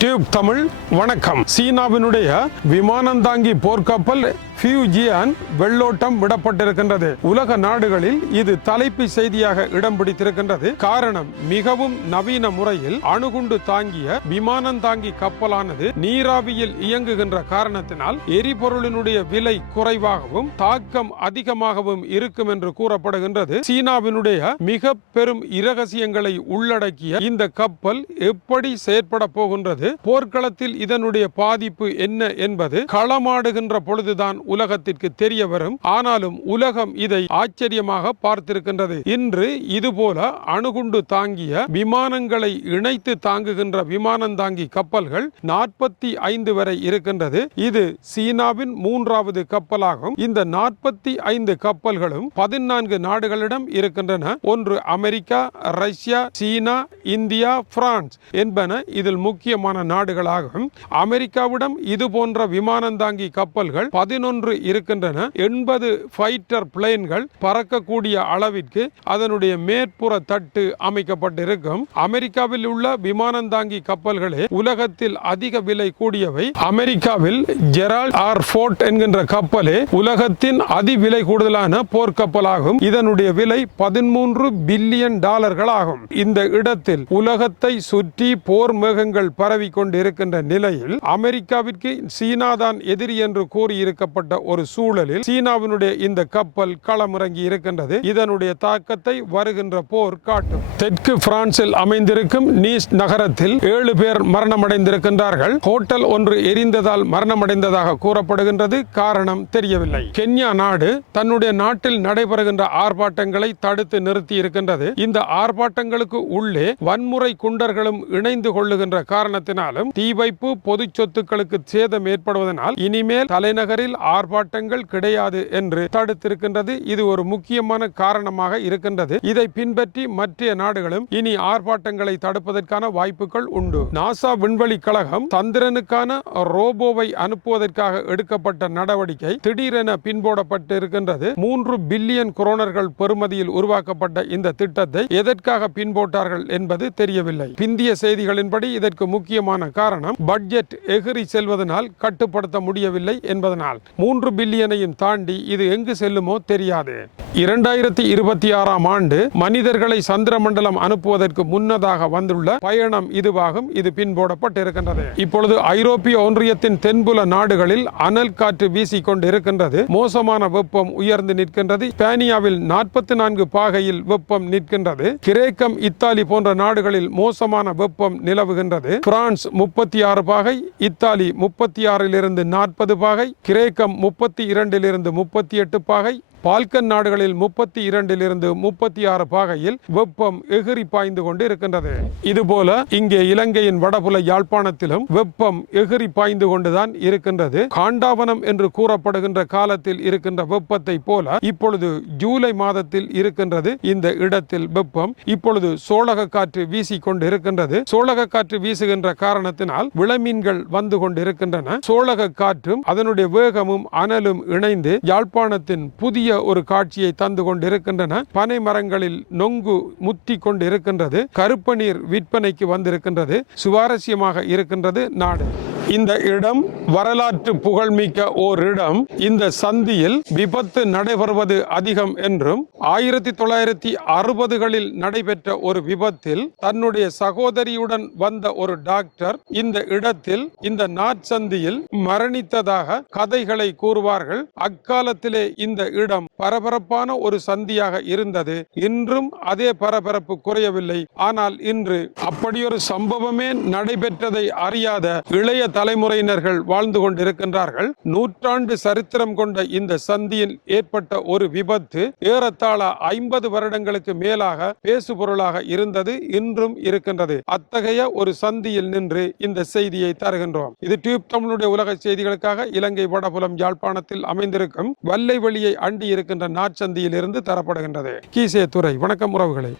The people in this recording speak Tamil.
டியூப் தமிழ் வணக்கம். சீனாவினுடைய விமானந்தாங்கி போர்க்கப்பல் ஃபியூஜியான் வெள்ளோட்டம் விடப்பட்டிருக்கின்றது. உலக நாடுகளில் இது தலைப்பு செய்தியாக இடம் பிடித்திருக்கின்றது. காரணம் மிகவும் நவீன முறையில் அணுகுண்டு தாங்கிய விமானம் தாங்கி கப்பலானது நீராவியில் இயங்குகின்ற காரணத்தினால் எரிபொருளினுடைய விலை குறைவாகவும் தாக்கம் அதிகமாகவும் இருக்கும் என்று கூறப்படுகின்றது. சீனாவினுடைய மிக பெரும் இரகசியங்களை உள்ளடக்கிய இந்த கப்பல் எப்படி செயற்பட போகின்றது? போர்க்களத்தில் இதனுடைய பாதிப்பு என்ன என்பது களமாடுகின்ற பொழுதுதான் உலகத்திற்கு தெரிய வரும். ஆனாலும் உலகம் இதை ஆச்சரியமாக பார்த்திருக்கின்றது. இன்று இதுபோல அணுகுண்டு தாங்கிய விமானங்களை இணைத்து தாங்குகின்ற விமானம் தாங்கி கப்பல்கள் நாற்பத்தி ஐந்து வரை இருக்கின்றது. இது சீனாவின் மூன்றாவது கப்பலாகும். இந்த நாற்பத்தி ஐந்து கப்பல்களும் பதினான்கு நாடுகளிடம் இருக்கின்றன. ஒன்று America Russia China India France என்பன இதில் முக்கியமான நாடுகளாகும். அமெரிக்காவிடம் இது போன்ற விமானந்தாங்கி கப்பல்கள் பதினொன்று இருக்கின்றன. எண்பது ஃபைட்டர் பிளேன்கள் பறக்கக்கூடிய அளவிற்கு அதனுடைய மேற்புற தட்டு அமைக்கப்பட்டிருக்கும். அமெரிக்காவில் உள்ள விமானந்தாங்கி கப்பல்களே உலகத்தில் அதிக விலை கூடியவை. அமெரிக்காவில் ஜெரால் ஆர் போர்ட் என்கின்ற கப்பலே உலகத்தின் அதி விலை கூடுதலான போர்க்கப்பலாகும். இதனுடைய விலை பதிமூன்று பில்லியன் டாலர்கள் ஆகும் இந்த இடத்தில் உலகத்தை சுற்றி போர் மேகங்கள் பரவி கொண்டிருக்கின்ற நிலையில் அமெரிக்காவிற்கு சீனா தான் எதிரி என்று கூறியிருக்கப்பட்ட ஏற்பட்ட ஒரு சூழலில் சீனாவினுடைய இந்த கப்பல் களமிறங்கி இருக்கின்றது. இதனுடைய தாக்கத்தை வருகின்ற போர் காட்டும். தெற்கு பிரான்சில் அமைந்திருக்கும் நீஸ் நகரத்தில் ஏழு பேர் மரணமடைந்திருக்கின்றார்கள். ஹோட்டல் ஒன்று எரிந்ததால் மரணமடைந்ததாக கூறப்படுகின்றது. காரணம் தெரியவில்லை. கென்யா நாடு தன்னுடைய நாட்டில் நடைபெறுகின்ற ஆர்ப்பாட்டங்களை தடுத்து நிறுத்தி இருக்கின்றது இந்த ஆர்ப்பாட்டங்களுக்கு உள்ளே வன்முறை குண்டர்களும் இணைந்து கொள்ளுகின்ற காரணத்தினாலும் தீ வைப்பு பொது சொத்துக்களுக்கு சேதம் ஏற்படுவதனால் இனிமேல் தலைநகரில் ஆர்ப்பாட்டங்கள் கிடையாது என்று தடுத்திருக்கின்றது. இது ஒரு முக்கியமான காரணமாக இருக்கின்றது. இதை பின்பற்றி மற்ற நாடுகளும் இனி ஆர்ப்பாட்டங்களை தடுப்பதற்கான வாய்ப்புகள் உண்டு. நாசா விண்வெளி கழகம் சந்திரனுக்கான ரோபோவை அனுப்புவதற்காக எடுக்கப்பட்ட நடவடிக்கை திடீரென பின்போடப்பட்டு இருக்கின்றது மூன்று பில்லியன் குரோனர்கள் பெறுமதியில் உருவாக்கப்பட்ட இந்த திட்டத்தை எதற்காக பின்போட்டார்கள் என்பது தெரியவில்லை. பிந்திய செய்திகளின்படி இதற்கு முக்கியமான காரணம் பட்ஜெட் எகிரி செல்வதனால் கட்டுப்படுத்த முடியவில்லை என்பதனால். மூன்று பில்லியனையும் தாண்டி இது எங்கு செல்லுமோ தெரியாது. இரண்டாயிரத்தி இருபத்தி ஆறாம் ஆண்டு மனிதர்களை சந்திர மண்டலம் அனுப்புவதற்கு முன்னதாக வந்துள்ள பயணம் இதுவாகும். இது பின்போடப்பட்டிருக்கின்றது. இப்பொழுது ஐரோப்பிய ஒன்றியத்தின் தென்புல நாடுகளில் அனல் காற்று வீசிக்கொண்டு இருக்கின்றது மோசமான வெப்பம் உயர்ந்து நிற்கின்றது. ஸ்பானியாவில் நாற்பத்தி நான்கு பாகையில் வெப்பம் நிற்கின்றது. கிரேக்கம் இத்தாலி போன்ற நாடுகளில் மோசமான வெப்பம் நிலவுகின்றது. பிரான்ஸ் முப்பத்தி ஆறு பாகை இத்தாலி முப்பத்தி ஆறிலிருந்து நாற்பது பாகை கிரேக்கம் முப்பத்தி இரண்டிலிருந்து முப்பத்தி எட்டு பாகை பால்கன் நாடுகளில் முப்பத்தி இரண்டிலிருந்து முப்பத்தி ஆறு பாகையில் வெப்பம் எகிரி பாய்ந்து கொண்டு இருக்கின்றது இதுபோல இங்கே இலங்கையின் வடபுல யாழ்ப்பாணத்திலும் வெப்பம் எகிரி பாய்ந்து கொண்டுதான் இருக்கின்றது. காண்டாவனம் என்று கூறப்படுகின்ற காலத்தில் இருக்கின்ற வெப்பத்தை போல இப்பொழுது ஜூலை மாதத்தில் இருக்கின்றது இந்த இடத்தில் வெப்பம். இப்பொழுது சோழக காற்று வீசிக்கொண்டு இருக்கின்றது சோழக காற்று வீசுகின்ற காரணத்தினால் விளமீன்கள் வந்து கொண்டிருக்கின்றன. சோழக காற்றும் அதனுடைய வேகமும் அனலும் இணைந்து யாழ்ப்பாணத்தின் புதிய ஒரு காட்சியை தந்து கொண்டிருக்கின்றன. பனை மரங்களில் நொங்கு முத்தி கொண்டிருக்கின்றது. கருப்ப நீர் விற்பனைக்கு வந்திருக்கின்றது. சுவாரஸ்யமாக இருக்கின்றது நாடு. இந்த இடம் வரலாற்று புகழ்மிக்க ஓர் இடம் இந்த சந்தியில் விபத்து நடைபெறுவது அதிகம் என்றும் ஆயிரத்தி தொள்ளாயிரத்தி அறுபதுகளில் நடைபெற்ற ஒரு விபத்தில் தன்னுடைய சகோதரியுடன் வந்த ஒரு டாக்டர் இந்த இடத்தில் இந்த நாற்சந்தியில் மரணித்ததாக கதைகளை கூறுவார்கள். அக்காலத்திலே இந்த இடம் பரபரப்பான ஒரு சந்தியாக இருந்தது. இன்றும் அதே பரபரப்பு குறையவில்லை. ஆனால் இன்று அப்படியொரு சம்பவமே நடைபெற்றதை அறியாத இளைய தலைமுறையினர்கள் வாழ்ந்து கொண்டிருக்கின்றார்கள். நூற்றாண்டு சரித்திரம் கொண்ட இந்த சந்தியில் ஏற்பட்ட ஒரு விபத்து ஏறத்தாழ ஐம்பது வருடங்களுக்கு மேலாக பேசுபொருளாக இருந்தது இன்றும் இருக்கின்றது. அத்தகைய ஒரு சந்தியில் நின்று இந்த செய்தியை தருகின்றோம். இது டியூப் தமிழுடைய உலக செய்திகளுக்காக இலங்கை வடபுலம் யாழ்ப்பாணத்தில் அமைந்திருக்கும் வல்லை வழியை அண்டி இருக்கின்ற நாட்சந்தியில் இருந்து தரப்படுகின்றது கீசே துறை வணக்கம் உறவுகளை.